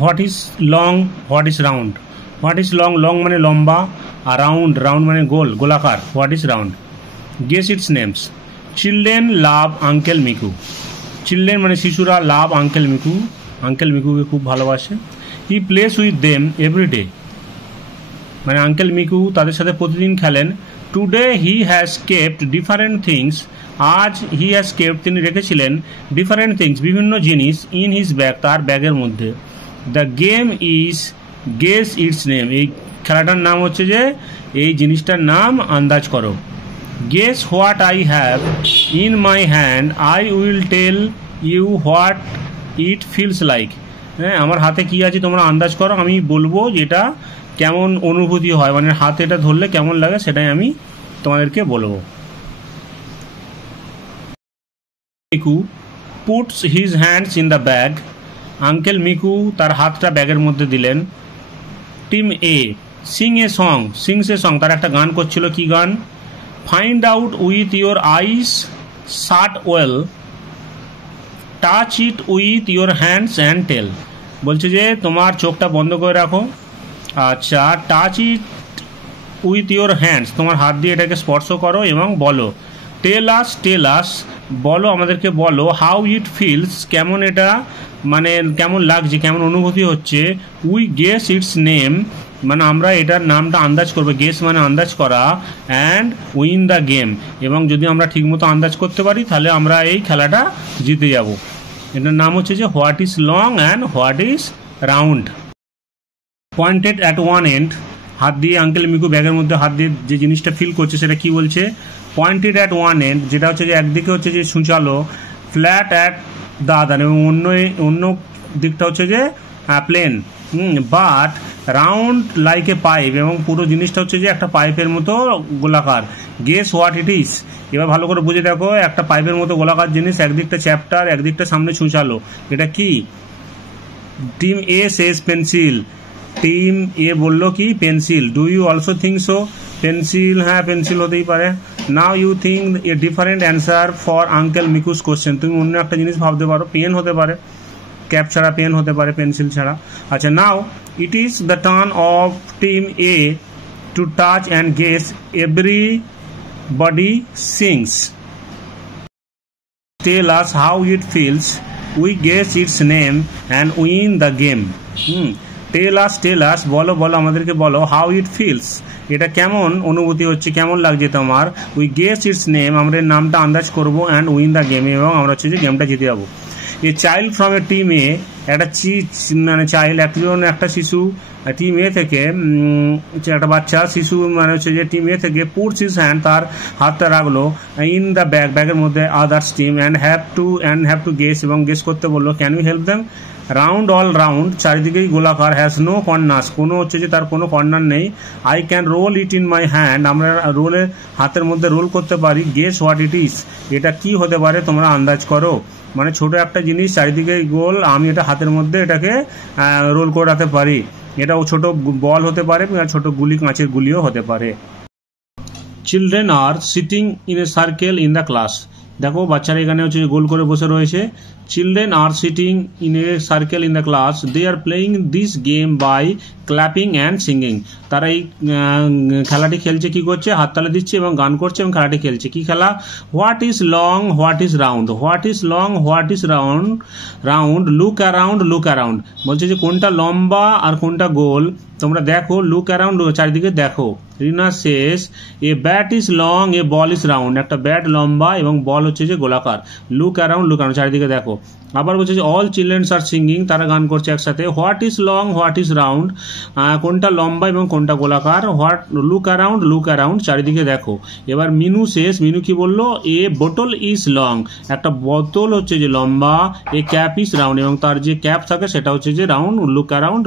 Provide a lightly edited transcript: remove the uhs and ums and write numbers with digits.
What is long, what is round. What is long, long মানে লম্বা, আর round, round মানে গোল, গোলাকার। What is round. Guess it's names. Children love uncle Miku. Children মানে শিশুরা, লাভ uncle Miku, uncle মিকুকে খুব ভালোবাসে। He plays with them every day, মানে uncle Miku তাদের সাথে প্রতিদিন খেলেন। Today he has kept different things, আজ হি হ্যাজ কেপ্ট তিনি রেখেছিলেন ডিফারেন্ট থিংস বিভিন্ন জিনিস, ইন হিজ ব্যাগ তার ব্যাগের মধ্যে। The game is guess its name, এই খেলাটার নাম হচ্ছে যে এই জিনিসটার নাম আন্দাজ করো। Guess what I have in my hand, I will tell you what it feels like. হ্যাঁ, আমার হাতে কি আছে তোমরা আন্দাজ করো, আমি বলবো যেটা কেমন অনুভূতি হয়, মানে হাতে এটা ধরলে কেমন লাগে সেটাই আমি তোমাদেরকে বলবো। Miku puts his hands in the bag, uncle Miku তার হাতটা ব্যাগের মধ্যে দিলেন। Team A sing a song, sings a song, তার একটা গান করছিল, কি গান? Find out with your eyes shut well, touch it with your hands and tell. বলছে যে তোমার চোখটা বন্ধ করে রাখো, আচ্ছা, touch it with your hands, তোমার হাত দিয়ে এটাকে স্পর্শ করো এবং বলো। টেল আস, বলো আমাদেরকে বলো। হাউ ইট ফিলস, কেমন এটা মানে কেমন লাগছে, কেমন অনুভূতি হচ্ছে। উই গেস ইটস নেম, মানে আমরা এটার নামটা আন্দাজ করবো, গেস মানে আন্দাজ করা, অ্যান্ড উইন দ্য গেম, এবং যদি আমরা ঠিকমতো আন্দাজ করতে পারি তাহলে আমরা এই খেলাটা জিতে যাব। এটার নাম হচ্ছে যে what is long and what is round. Pointed at one end, হাত দিয়ে আঙ্কেল মিকু ব্যাগের মধ্যে হাত দিয়ে যে জিনিসটা ফিল করছে সেটা কি বলছে? পয়েন্টেড অ্যাট ওয়ান এন্ড, যেটা হচ্ছে যে একদিকে হচ্ছে যে সূচালো, ফ্ল্যাট অ্যাট দ্য আদার, এবং অন্য দিকটা হচ্ছে যে plane, but round like a pipe, এবং পুরো জিনিসটা হচ্ছে যে একটা পাইপের মতো গোলাকার। গেস হোয়াট ইট ইজ, এবার ভালো করে বুঝে দেখো, একটা পাইপের মতো গোলাকার জিনিস, একদিকটা চ্যাপ্টার, একদিকটা সামনে ছুঁচালো, এটা কি? Team A says pencil, team A বললো কি pencil. Do you also think so, pencil, হ্যাঁ পেন্সিল হতেই পারে। Now you think a different answer for uncle Miku's question, তুমি অন্য একটা জিনিস ভাবতে পারো, পেন হতে পারে, ক্যাপ ছাড়া পেন হতে পারে, পেন্সিল ছাড়া। আচ্ছা, now it is the turn of team A to touch and guess, everybody sings, tell us how it feels, we guess its name and win the game. Tell us, বলো আমাদেরকে বলো, how it feels, এটা কেমন অনুভূতি হচ্ছে, কেমন লাগছে তোমার। উই গেস ইটস নেম, আমরা এর নামটা আন্দাজ করবো, অ্যান্ড উইন দ্য গেম, এবং আমরা হচ্ছে যে গেমটা জিতে যাবো। A child from a team A, একটা মানে চাইল্ড, একটা শিশু টিম এ থেকে, একটা বাচ্চা শিশু মানে হচ্ছে যে টিম এ থেকে, পুটস হিজ হ্যান্ড, তার হাতটা রাখলো, ইন দ্য ব্যাগ, ব্যাগের মধ্যে, others team, and have to guess, এবং গেস করতে বললো। Can you help them? Round all round, চারিদিকেই গোলাকার, হ্যাজ নো কর্নার্স, কোনো হচ্ছে যে তার কোনো কর্নার নেই। I can roll it in my hand, আমরা হাতের মধ্যে রোল করতে পারি। গেস হোয়াট ইট ইজ, এটা কি হতে পারে তোমরা আন্দাজ করো। মানে ছোট একটা জিনিস, চারিদিকে গোল, আমি এটা হাতের মধ্যে এটাকে রোল করাতে পারি। এটাও ছোট বল হতে পারে, ছোট গুলি, কাঁচের গুলিও হতে পারে। Children are sitting in a circle in the class, দেখো বাচ্চারা এখানে হচ্ছে গোল করে বসে রয়েছে। Children are sitting in a circle in the class, they are playing this game by clapping and singing, তারা এই খেলাটি খেলছে, কি করছে? হাততালি দিচ্ছে এবং গান করছে এবং খেলাটি খেলছে। কি খেলা? What is long, what is round, what is long, what is round, look around, বলছে যে কোনটা লম্বা আর কোনটা গোল, তোমরা দেখো, লুক অ্যারাউন্ড, চারিদিকে দেখো। রিনা শেষ, a bat is long, a ball is round, একটা ব্যাট লম্বা এবং বল হচ্ছে যে গোলাকার। লুক অ্যারাউন্ড, চারিদিকে দেখো। আবার বলছে যে অল চিলড্রেন্স আর সিঙ্গিং, তারা গান করছে একসাথে। What is long, what is round, কোনটা লম্বা এবং কোনটা গোলাকার। লুক অ্যারাউন্ড, চারিদিকে দেখো। এবার মিনু শেষ, মিনু কি বললো? এ বোতল ইজ লং, একটা বোতল হচ্ছে যে লম্বা, এ ক্যাপ ইজ রাউন্ড, এবং তার যে ক্যাপ থাকে সেটা হচ্ছে যে রাউন্ড। Look around.